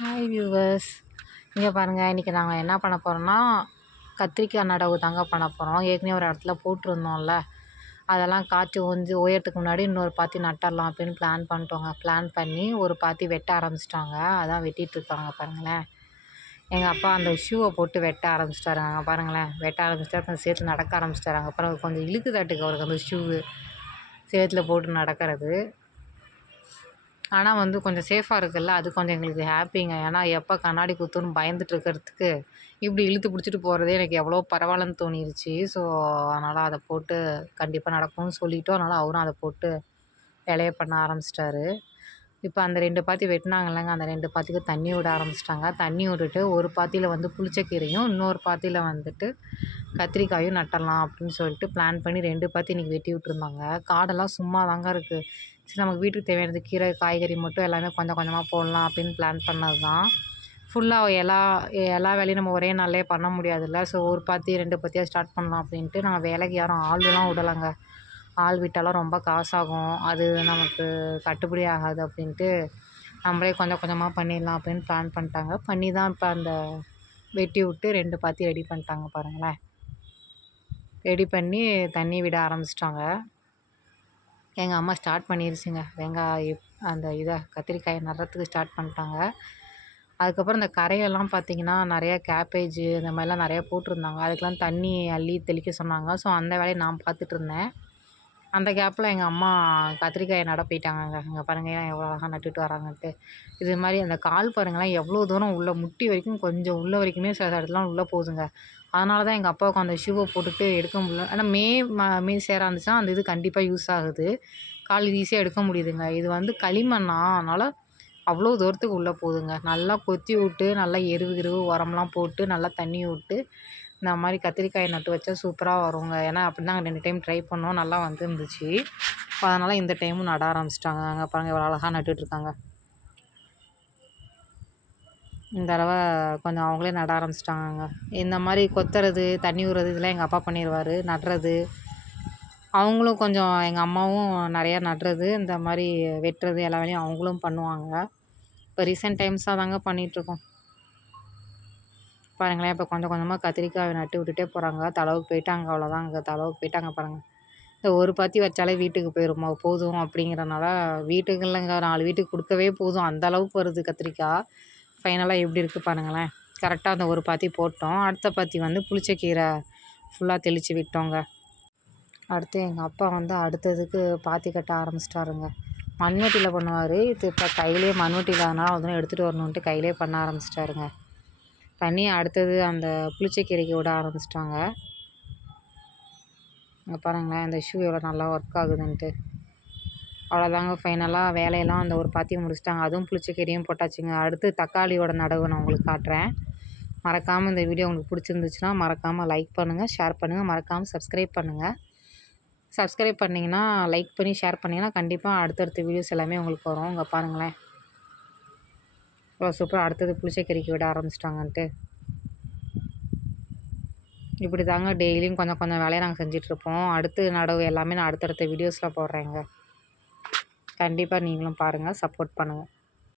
Hi viewers இங்கே பாருங்கள் இன்றைக்கி நாங்கள் என்ன பண்ண போகிறோன்னா கத்திரிக்காய் நடவு தாங்க பண்ண போகிறோம் ஏற்கனவே ஒரு இடத்துல போட்டிருந்தோம்ல. அதெல்லாம் காய்ச்சி ஒஞ்சி உயரத்துக்கு முன்னாடி இன்னொரு பாத்தி நட்டரலாம் அப்படின்னு பிளான் பண்ணிட்டோங்க. பிளான் பண்ணி ஒரு பாத்தி வெட்ட ஆரம்பிச்சிட்டாங்க. அதான் வெட்டிகிட்ருக்காங்க பாருங்களேன். எங்கள் அப்பா அந்த ஷூவை போட்டு வெட்ட ஆரம்பிச்சிட்டாருங்க பாருங்களேன். வெட்ட ஆரம்பிச்சிட்டாரு அப்புறம் சேர்த்து நடக்க ஆரம்பிச்சிட்டாருங்க அப்புறம் கொஞ்சம் இழுக்கு தட்டுக்கு அவருக்கு அந்த ஷூவு சேத்துல போட்டு நடக்கிறது. ஆனால் வந்து கொஞ்சம் சேஃபாக இருக்குல்ல? அது கொஞ்சம் எங்களுக்கு ஹாப்பிங்க ஏன்னா எப்போ கண்ணாடி குத்துன்னு பயந்துட்டு இருக்கிறதுக்கு இப்படி இழுத்து பிடிச்சிட்டு போகிறதே எனக்கு எவ்வளோ பரவாயில்லன்னு தோணிருச்சு. ஸோ அதனால் அதை போட்டு கண்டிப்பாக நடக்கும்னு சொல்லிவிட்டோம் அதனால் அவரும் அதை போட்டு வேலையை பண்ண ஆரம்பிச்சிட்டாரு. இப்போ அந்த ரெண்டு பாத்தி வெட்டினாங்கல்லங்க. அந்த ரெண்டு பாத்திக்கு தண்ணி விட ஆரம்பிச்சிட்டாங்க. தண்ணி விட்டுட்டு ஒரு பாத்தியில் வந்து புளிச்சக்கீரையும் இன்னொரு பாத்தியில் வந்துட்டு கத்திரிக்காயும் நட்டலாம் அப்படின்னு சொல்லிட்டு பிளான் பண்ணி ரெண்டு பாத்தி இன்றைக்கி வெட்டி விட்ருந்தாங்க காடெல்லாம் சும்மா தாங்க இருக்குது சரி நமக்கு வீட்டுக்கு தேவையானது கீரை காய்கறி மட்டும் எல்லாமே கொஞ்சம் கொஞ்சமாக போடலாம் அப்படின்னு பிளான் பண்ணது தான் ஃபுல்லாக எல்லா எல்லா வேலையும் நம்ம ஒரே நாள்லேயே பண்ண முடியாதுல்ல. ஸோ ஒரு பாத்தி ரெண்டு பாத்தியாக ஸ்டார்ட் பண்ணலாம் அப்படின்ட்டு நாங்கள் வேலைக்கு யாரும் ஆளுலாம் விடலைங்க. ஆள் விட்டாலும் ரொம்ப காசாகும். அது நமக்கு கட்டுப்படி ஆகாது அப்படின்ட்டு நம்மளே கொஞ்சம் கொஞ்சமாக பண்ணிடலாம் அப்படின்னு பிளான் பண்ணிட்டாங்க. பண்ணி தான் இப்போ அந்த வெட்டி விட்டு ரெண்டு பாத்தி ரெடி பண்ணிட்டாங்க பாருங்களேன். ரெடி பண்ணி தண்ணி விட ஆரம்பிச்சிட்டாங்க. எங்கள் அம்மா ஸ்டார்ட் பண்ணிருச்சுங்க. வெங்காயம் அந்த இதை கத்திரிக்காயை நடுறதுக்கு ஸ்டார்ட் பண்ணிட்டாங்க. அதுக்கப்புறம் இந்த கரையெல்லாம் பார்த்திங்கன்னா நிறையா கேபேஜு இந்த மாதிரிலாம் நிறையா போட்டிருந்தாங்க. அதுக்கெலாம் தண்ணி அள்ளி தெளிக்க சொன்னாங்க. ஸோ அந்த வேலையை நான் பார்த்துட்ருந்தேன். அந்த கேப்பில் எங்கள் அம்மா கத்திரிக்காயை நட போயிட்டாங்கங்க. இங்கே பாருங்கள் எவ்வளோ அழகாக நட்டுட்டு வராங்கன்ட்டு. இது மாதிரி அந்த கால் பாருங்களேன் எவ்வளோ தூரம் உள்ளே முட்டி வரைக்கும் கொஞ்சம் உள்ளே வரைக்குமே சில இடத்துலாம் உள்ளே போகுதுங்க. அதனால தான் எங்கள் அப்பாவுக்கு அந்த ஷூவை போட்டுட்டு எடுக்க முடியல. ஆனால் மே மே சேராக இருந்துச்சுன்னா அந்த இது கண்டிப்பாக யூஸ் ஆகுது. கால் ஈஸியாக எடுக்க முடியுதுங்க. இது வந்து களிமண்ணா? அதனால் அவ்வளோ தூரத்துக்கு உள்ளே போகுதுங்க. நல்லா கொத்தி விட்டு நல்லா எருவு கிருவு உரம்லாம் போட்டு நல்லா தண்ணி விட்டு இந்த மாதிரி கத்திரிக்காயை நட்டு வச்சா சூப்பராக வருங்க. ஏன்னா அப்படி தான் ரெண்டு டைம் ட்ரை பண்ணோம். நல்லா வந்துருந்துச்சு. அதனால் இந்த டைமும் நட ஆரம்பிச்சிட்டாங்க. அங்கே பாருங்கள் இவ்வளோ அழகாக நட்டுட்ருக்காங்க இந்த தடவை கொஞ்சம் அவங்களே நட ஆரம்பிச்சிட்டாங்க இந்த மாதிரி கொத்துறது தண்ணி விடுறது இதெல்லாம் எங்கள் அப்பா பண்ணிடுவார் நடுறது. அவங்களும் கொஞ்சம் எங்கள் அம்மாவும் நிறையா நடுறது இந்த மாதிரி வெட்டுறது எல்லா வேலையும் அவங்களும் பண்ணுவாங்க. இப்போ ரீசெண்ட் டைம்ஸாக தாங்க பண்ணிகிட்ருக்கோம் பாருங்களேன் இப்போ கொஞ்சம் கொஞ்சமாக கத்திரிக்காய் நட்டு விட்டுட்டே போகிறாங்க தளவுக்கு போயிட்டாங்க அவ்வளோதான் அங்கே தளவுக்கு போயிட்டாங்க பாருங்கள் இந்த ஒரு பாத்தி வச்சாலே வீட்டுக்கு போயிடுமா போதும் அப்படிங்கிறனால வீட்டுக்கு இல்லைங்க நாலு வீட்டுக்கு கொடுக்கவே போதும். அந்த அளவுக்கு வருது கத்திரிக்காய். ஃபைனலாக எப்படி இருக்குது பாருங்களேன். கரெக்டாக அந்த ஒரு பாத்தி போட்டோம். அடுத்த பாத்தி வந்து புளிச்சக்கீரை ஃபுல்லாக தெளித்து விட்டோங்க. அடுத்து எங்கள் அப்பா வந்து அடுத்ததுக்கு பாத்தி கட்ட ஆரம்பிச்சிட்டாருங்க. மண்வெட்டியில் பண்ணுவார். இது இப்போ கையிலே மண்வெட்டி இல்லாதனால வந்து எடுத்துகிட்டு வரணுன்ட்டு கையிலே பண்ண ஆரம்பிச்சிட்டாருங்க. பண்ணி அடுத்தது அந்த புளிச்சக்கீரைக்கு விட ஆரம்பிச்சிட்டாங்க. இங்கே பாருங்களேன் அந்த ஷூ எவ்வளோ நல்லா ஒர்க் ஆகுதுன்ட்டு. அவ்வளோதாங்க ஃபைனலாக வேலையெல்லாம் அந்த ஒரு பாத்தி முடிச்சிட்டாங்க. அதுவும் புளிச்சக்கீரையும் போட்டாச்சுங்க. அடுத்து தக்காளியோட நடவு நான் உங்களுக்கு காட்டுறேன். மறக்காமல் இந்த வீடியோ உங்களுக்கு பிடிச்சிருந்துச்சுன்னா மறக்காமல் லைக் பண்ணுங்கள் ஷேர் பண்ணுங்கள் மறக்காமல் சப்ஸ்கிரைப் பண்ணுங்கள் சப்ஸ்கிரைப் பண்ணிங்கன்னா லைக் பண்ணி ஷேர் பண்ணிங்கன்னா கண்டிப்பாக அடுத்தடுத்த வீடியோஸ் எல்லாமே உங்களுக்கு வரும். இங்கே பாருங்களேன். இவ்வளோ சூப்பராக அடுத்தது புளிச்சக்கறிக்கு விட ஆரம்பிச்சிட்டாங்கன்ட்டு. இப்படி தாங்க டெய்லியும் கொஞ்சம் கொஞ்சம் வேலையை நாங்கள் செஞ்சிட்ருப்போம் அடுத்து நடவு எல்லாமே நான் அடுத்தடுத்த வீடியோஸில் போடுறேங்க. கண்டிப்பாக நீங்களும் பாருங்கள் சப்போர்ட் பண்ணுங்கள்